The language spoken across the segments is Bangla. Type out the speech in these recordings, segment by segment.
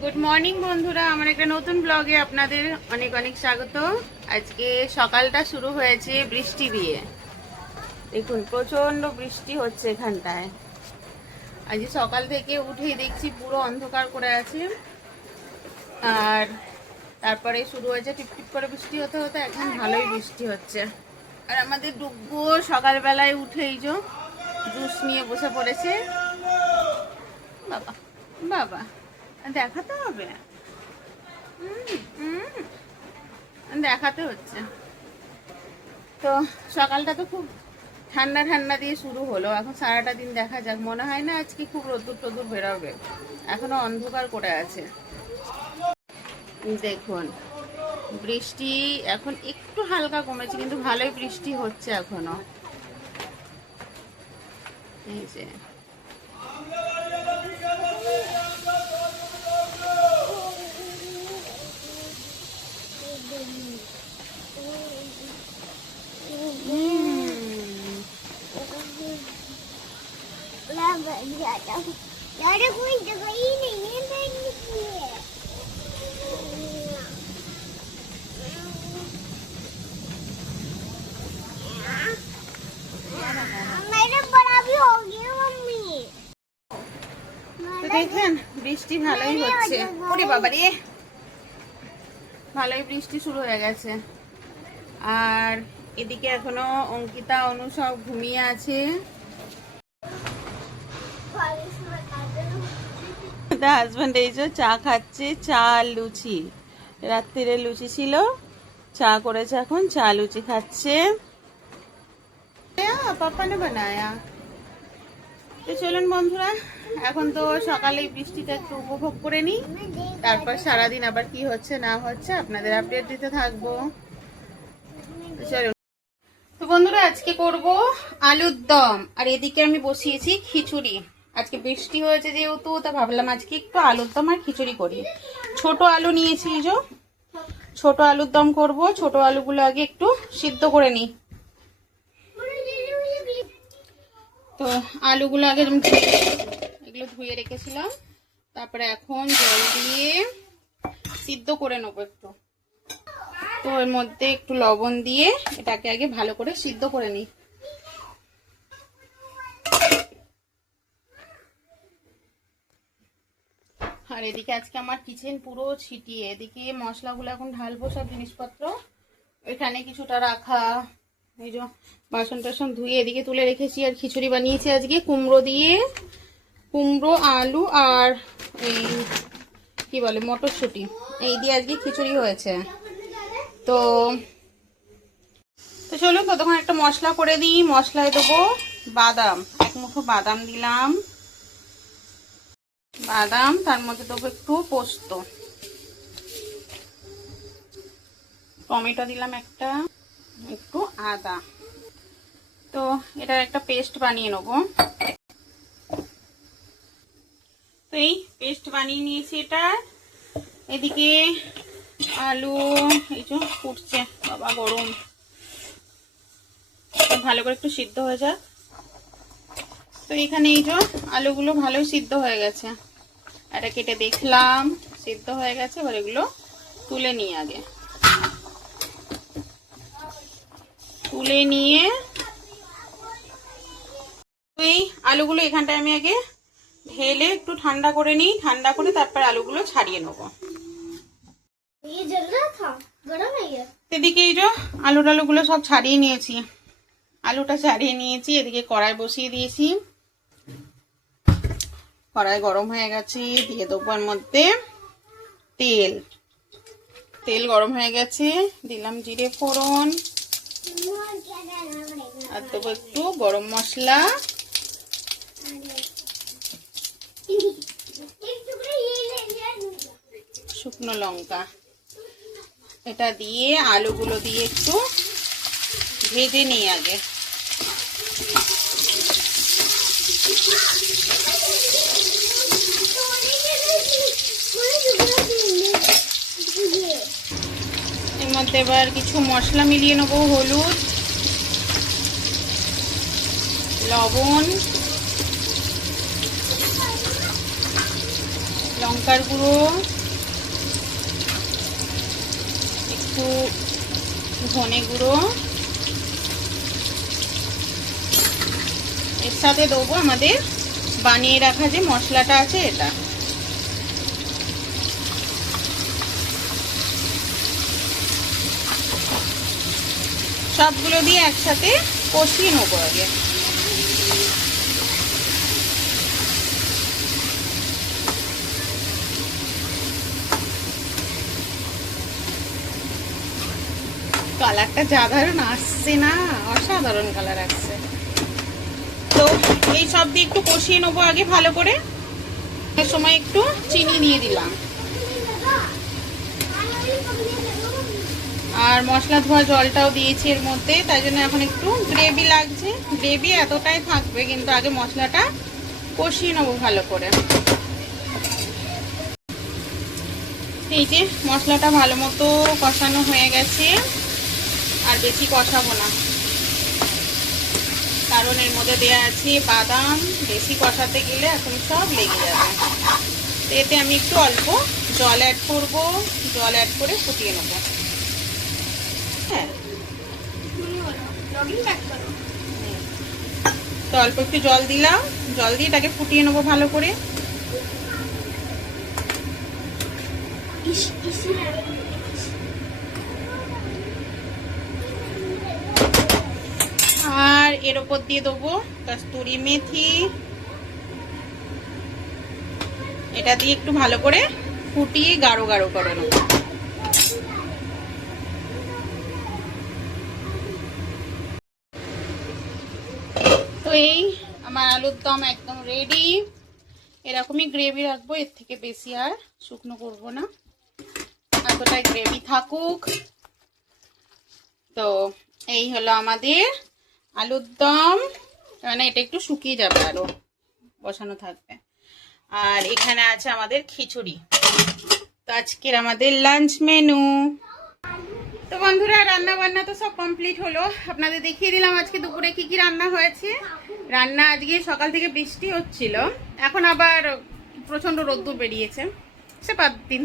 গুড মর্নিং বন্ধুরা, আমার একটা নতুন ব্লগে আপনাদের অনেক অনেক স্বাগত। আজকে সকালটা শুরু হয়েছে বৃষ্টি দিয়ে। দেখুন প্রচন্ড বৃষ্টি হচ্ছে এখানটায়। আজকে সকাল থেকে উঠেই দেখছি পুরো অন্ধকার করে আছে, আর তারপরে শুরু হয়েছে টিপটিপ করে বৃষ্টি হতে হতে এখন ভালোই বৃষ্টি হচ্ছে। আর আমাদের ডুগ্গু সকালবেলায় উঠেই যে জুস নিয়ে বসে পড়েছে। বাবা বাবা, দেখাতে হবে, দেখাতে হচ্ছে। তো সকালটা তো খুব ঠান্ডা ঠান্ডা দিয়ে শুরু হলো, এখন সারাটা দিন দেখা যাক। মনে হয় না আজকে খুব রোদ্দুর টদ্দুর বেরোবে, এখনো অন্ধকার করে আছে। দেখুন বৃষ্টি এখন একটু হালকা কমেছে, কিন্তু ভালোই বৃষ্টি হচ্ছে এখনো। এই যে कोई जगह ही नहीं है बैठने के लिए। मेरे बड़ा भी हो गया मम्मी। তো দেখেন বৃষ্টি ভালোই হচ্ছে। ওরে বাবা রে, ভালোই বৃষ্টি শুরু হয়ে গেছে। আর এদিকে এখনো অঙ্কিতা অনু সব ঘুমিয়ে আছে। হাজবেন্ড এই যে চা খাচ্ছে, চা আর লুচি। রাত্রিরে লুচি ছিল, চা করেছে, এখন চা লুচি খাচ্ছে। পাপা ने बनाया। তো চলুন বন্ধুরা, এখন তো সকালে বৃষ্টিটা একটু উপভোগ করে নিই, তারপর সারাদিন আবার কি হচ্ছে না হচ্ছে আপনাদের আপডেট দিতে থাকবো। চলুন। তো বন্ধুরা আজকে করব আলুর দম, আর এদিকে আমি বসিয়েছি খিচুড়ি। আজকে বৃষ্টি হয়েছে যেহেতু, তা ভাবলাম আজকে একটু আলুর দম আর খিচুড়ি করি। ছোট আলু নিয়েছি, যে ছোট আলুর দম করব। ছোট আলুগুলো আগে একটু সিদ্ধ করে নিই। তো আলুগুলো আগে এগুলো ধুয়ে রেখেছিলাম, তারপরে এখন জল দিয়ে সিদ্ধ করে নেবো একটু। তো এর মধ্যে একটু লবণ দিয়ে এটাকে আগে ভালো করে সিদ্ধ করে নিই। আর এদিকে আজকে আমার কিচেন পুরো ছিটিয়ে, এদিকে মশলাগুলো এখন ঢালবো সব জিনিসপত্র। এখানে কিছুটা রাখা, এই যে বাসন টাসন ধুয়ে এদিকে তুলে রেখেছি। আর খিচুড়ি বানিয়েছি আজকে কুমড়ো দিয়ে, কুমড়ো আলু আর এই কি বলে মটরশুঁটি, এই দিয়ে আজকে খিচুড়ি হয়েছে। তো তো চলুন ততক্ষণ একটা মশলা করে দিই। মশলায় দেবো বাদাম, এক মুঠো বাদাম দিলাম, বাদাম, তার মধ্যে দেবো একটু পোস্ত, টমেটো দিলাম একটা, একটু আদা। তো এটার একটা পেস্ট বানিয়ে নেবো। তো এই পেস্ট বানিয়ে নিয়েছি এটা। এদিকে আলু এই যে ফুটছে, বাবা গরম, ভালো করে একটু সিদ্ধ হয়ে যাক। তো এখানে এই যে আলুগুলো ভালোই সিদ্ধ হয়ে গেছে, এটা কেটে দেখলাম সিদ্ধ হয়ে গেছে। এবার এগুলো তুলে নিই আগে, তুলে নিয়ে এই আলুগুলো এখানটায় আমি আগে ঢেলে একটু ঠান্ডা করে নিই। ঠান্ডা করে তারপর আলুগুলো ছাড়িয়ে নেবো। এদিকে এই যে আলুগুলো সব ছাড়িয়ে নিয়েছি, আলুটা ছাড়িয়ে নিয়েছি। এদিকে কড়াই বসিয়ে দিয়েছি, কড়াই গরম হয়ে গেছে। দিয়ে দেবো এর মধ্যে তেল, তেল গরম হয়ে গেছে, দিলাম জিরে ফোড়ন, আর দেবো একটু গরম মশলা, শুকনো লঙ্কা। এটা দিয়ে আলুগুলো দিয়ে একটু ভেজে নিই আগে। এর মধ্যে এবার কিছু মশলা মিলিয়ে নেবো, হলুদ, লবণ, লঙ্কার গুঁড়ো, একটু ধনে গুঁড়ো, এর সাথে দেবো আমাদের বানিয়ে রাখা যে মশলাটা আছে এটা। সবগুলো দিয়ে একসাথে কষিয়ে নেবো আগে। কালারটা যা দারুণ আসছে না, অসাধারণ কালার আসছে। তো এই সব দিয়ে একটু কষিয়ে নেবো আগে ভালো করে। এর সময় একটু চিনি দিয়ে দিলাম, আর মশলা ধোয়া জলটাও দিয়েছি এর মধ্যে, তাই জন্য এখন একটু গ্রেভি লাগছে। গ্রেভি এতটাই থাকবে, কিন্তু আগে মশলাটা কষিয়ে নেবো ভালো করে। এই যে মশলাটা ভালো মতো কষানো হয়ে গেছে, আর বেশি কষাবো না, কারণ এর মধ্যে দেওয়া আছে বাদাম। বেশি কষাতে গেলে এখন সব লেগে যাবে। তো এতে আমি একটু অল্প জল অ্যাড করবো, জল অ্যাড করে ফুটিয়ে নেব। হ্যাঁ, তো অল্প একটু জল দিলাম, জল দিয়ে এটাকে ফুটিয়ে নেবো ভালো করে। আর এর উপর দিয়ে দেবো কস্তুরি মেথি। এটা দিয়ে একটু ভালো করে ফুটিয়ে গাঢ় গাঢ় করে নেব। তো এই আমার আলুর দম একদম রেডি। এরকমই গ্রেভি রাখবো, এর থেকে বেশি আর শুকনো করবো না, এতটাই গ্রেভি থাকুক। তো এই হলো আমাদের আলুর দম, মানে এটা একটু শুকিয়ে যাবে, আরো বসানো থাকবে। আর এখানে আছে আমাদের খিচুড়ি। তো আজকের আমাদের লাঞ্চ মেনু। তো বন্ধুরা, রান্না বান্না তো সব কমপ্লিট হলো, আপনাদের দেখিয়ে দিলাম আজকে দুপুরে কি কি রান্না হয়েছে। রান্না আজকে সকাল থেকে বৃষ্টি হচ্ছিল, এখন আবার প্রচন্ড রোদ্দুর বেরিয়েছে, সে 5 দিন।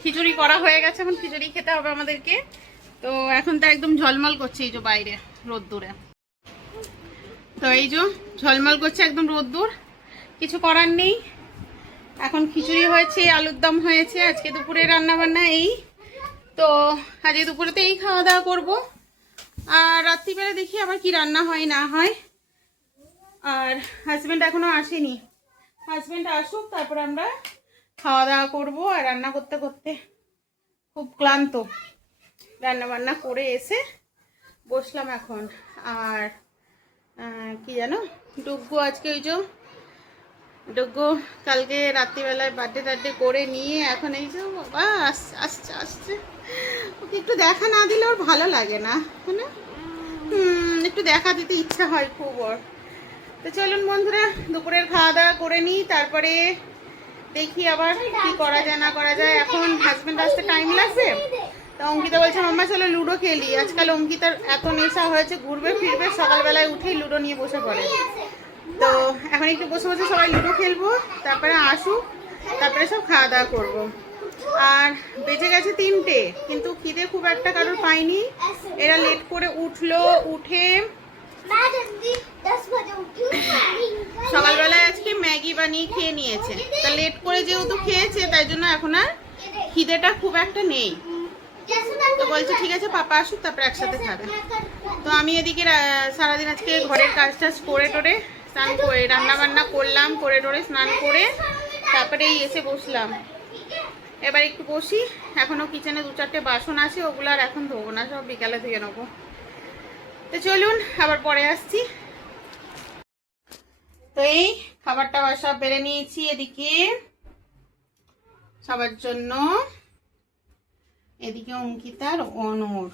খিচুড়ি করা হয়ে গেছে, এখন খিচুড়ি খেতে হবে আমাদেরকে। তো এখন তো একদম ঝলমল করছে এই যে বাইরে রোদ্দুরে। তো এই যে ঝলমল করছে একদম রোদ্দুর, কিছু করার নেই। এখন খিচুড়ি হয়েছে, আলুর দম হয়েছে, আজকে দুপুরে রান্না বান্না এই। তো আজকে দুপুরে তো এই খাওয়া দাওয়া করবো, আর রাত্রিবেলা দেখি আবার কি রান্না হয় না হয়। আর হাজব্যান্ড এখনো আসেনি, হাজব্যান্ড আসুক তারপর আমরা খাওয়া দাওয়া করবো। আর রান্না করতে করতে খুব ক্লান্ত, রান্না বান্না করে এসে বসলাম এখন। আর কি জানো, ডুগ্গু আজকে ওই যে ডুগ্গু কালকে রাত্রিবেলায় বার্থডে টার্থডে করে নিয়ে এখন এই যে বাবা আসছে আসছে। ওকে একটু দেখা না দিলে ওর ভালো লাগে না, না? একটু দেখা দিতে ইচ্ছা হয় খুব ওর। তো চলুন বন্ধুরা, দুপুরের খাওয়া দাওয়া করে নিই, তারপরে দেখি আবার কি করা যায় না করা যায়। এখন হাজব্যান্ড আসতে টাইম লাগবে। তো অঙ্কিতা বলছে মাম্মা চলো লুডো খেলি। আজকাল অঙ্কিতার এত নেশা হয়েছে, ঘুরবে ফিরবে, সকালবেলায় উঠেই লুডো নিয়ে বসে পড়ে। তো এখন একটু বসে বসে সবাই লুডো খেলবো, তারপরে আসুক, তারপরে সব খাওয়া দাওয়া করবো। আর বেজে গেছে 3টে, কিন্তু খিদে খুব একটা কারোর পাইনি। এরা লেট করে উঠলো, উঠে সকালবেলায় আজকে ম্যাগি বানিয়ে খেয়ে নিয়েছে। তা লেট করে যেহেতু খেয়েছে, তাই জন্য এখন আর খিদেটা খুব একটা নেই। তো বলছে ঠিক আছে পাপা আসুক তারপরে একসাথে খাবে। তো আমি এদিকে সারাদিন আজকে ঘরের কাজ টাজ করে টোরে স্নান করে রান্না বান্না করলাম, করে টোরে স্নান করে তারপরে এসে বসলাম। এবার একটু বসি, এখনো কিচেনে 2-4টে বাসন আছে, ওগুলো আর এখন ধোবো না, সব বিকালে ধুয়ে নেবো। তো চলুন আবার পরে আসছি। তো এই খাবারটা সব বেড়ে নিয়েছি এদিকে সবার জন্য, এদিকে অঙ্কিতার অনুর।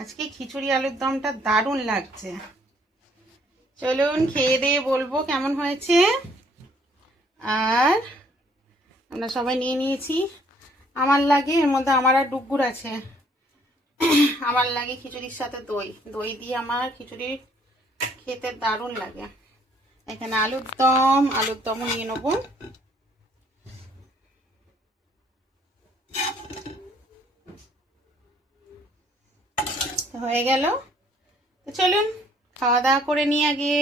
আজকে খিচুড়ি আলুর দমটা দারুণ লাগছে। চলুন খেয়ে দিয়ে বলবো কেমন হয়েছে। আর আমরা সবাই নিয়ে নিয়েছি। আমার লাগে এর মধ্যে, আমার আর ডুগ্গুর আছে, আমার লাগে খিচুড়ির সাথে দই। দই দিয়ে আমার খিচুড়ি খেতে দারুণ লাগে। এখানে আলুর দমও নিয়ে নেবো। তো হয়ে গেল। তো চলুন খাওয়া দাওয়া করে নিই আগে।